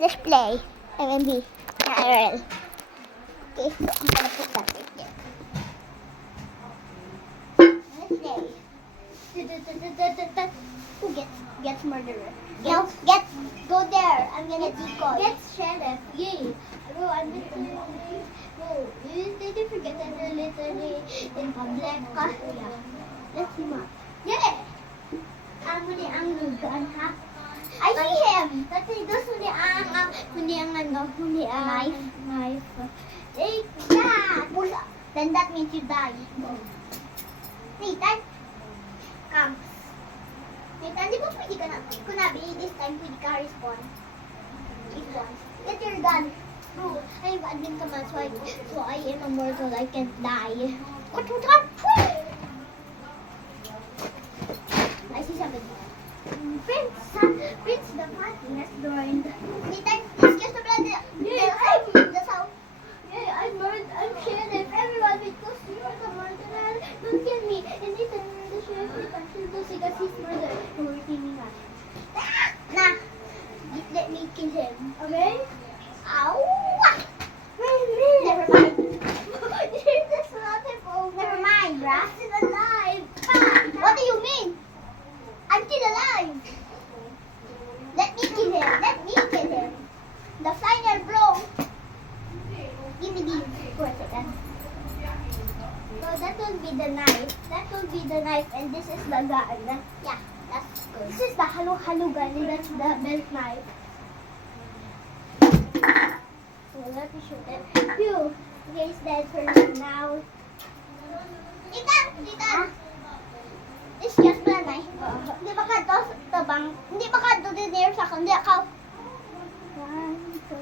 Let's play. MMB. IRL. Okay, so I'm gonna put that right there. Let's play. Who gets murderer? No, go there. I'm gonna decoy. Get sheriff. Yay. Bro, I'm literally. Bro, did you forget that we're literally in public? Yeah. Let's see ma. Yeah. Huli ang lugan, ha? I see him. That's huli ang knife. Take that. Then that means you die. Nathan, come. Nathan, di ba pwede ka na? Kunabi, this time pwede ka respawn. Respawn. Get your gun. Bro, I have admin command, so I am immortal. I can't die. What? I see somebody. Prince the party has joined. Nathan, excuse the blood. That's how. Yeah, I'm sheriff. Everyone, because you are the murderer. Don't kill me. And Nathan, the sheriff, because he's murderer. You're hurting me now. Nah. Let me kill him. Okay? Ow! Never mind. That's not him over. Never mind, bruh. I'm still alive. What do you mean? I'm still alive. Let me kill him. The final blow. Give me these for a second. So that will be the knife. And this is the gun. Yeah, that's good. This is the halo gun and that's the belt knife. So let me shoot it. Phew. Okay, it's dead for now. Itan! It's just plan eh. Hindi ba ka to tabang? Hindi ba ka to dinner sa kundi ako? 1, 2.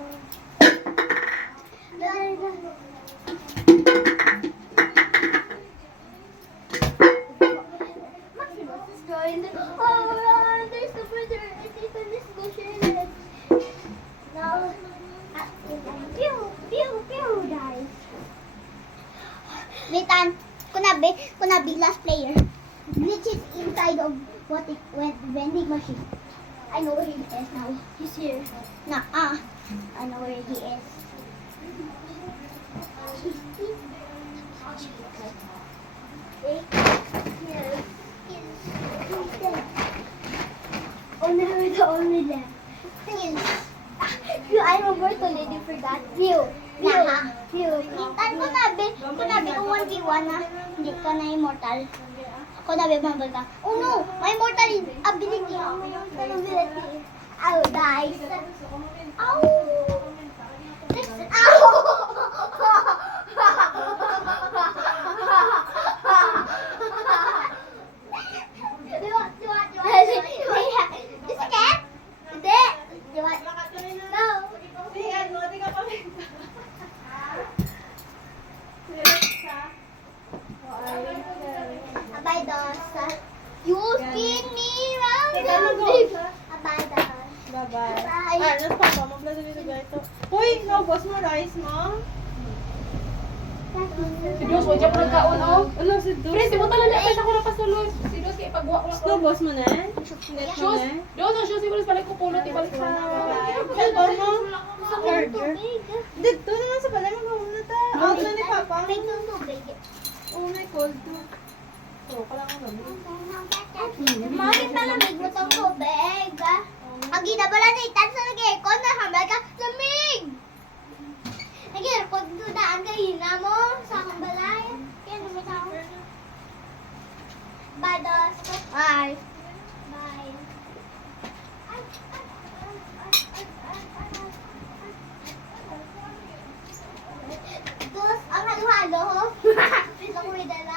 Maximus is joined. Oh, there's the brother. And Nathan is the sheriff. Now, pew, guys. Nathan, kunabi last player. Which is inside of vending machine. I know where he is now. He's here. I know where he is. Oh no, we're the only left. Phew, I'm immortal, lady for that. Phew. Nathan, kunabi kung 1v1 na, hindi ka na immortal. Ako na bebambal ka. Oh no! My immortal ability! Ow, guys! Ow! Is it cat? Hindi! No! Abay, Dos. You spin me round and round. Abay, Dos. Bye-bye. Bye. Ano pa ba? Mag-vlog dito ito. Uy, naubos mo rice mo? Si Diyos, huwag siya po nagkaon, oh. Ano si Dos? Pres, di mo talaga napay ako napasulod. Si Diyos, kaya ipagwa ko lang. Naubos mo na? Diyos, Diyos, ang Diyos, ibalik balik ko pulot, ibalik sa... Cellphone mo? Sa charger. Dito na lang sa balay. Mag-home na ta. Out na ni Papa. May tubig. Oh, may cold too. Oh, kailangan kami. Bakit malamig mo itong tubig? Ang ginabala ni Itan sa nag-aircon na hambal ka, lamig! Nag-aircon dudaan ka hina mo sa akong balay. Kaya naman ako. Bye, Dos. Bye. Bye. Dos, ang halo-halo. Please ako may dala.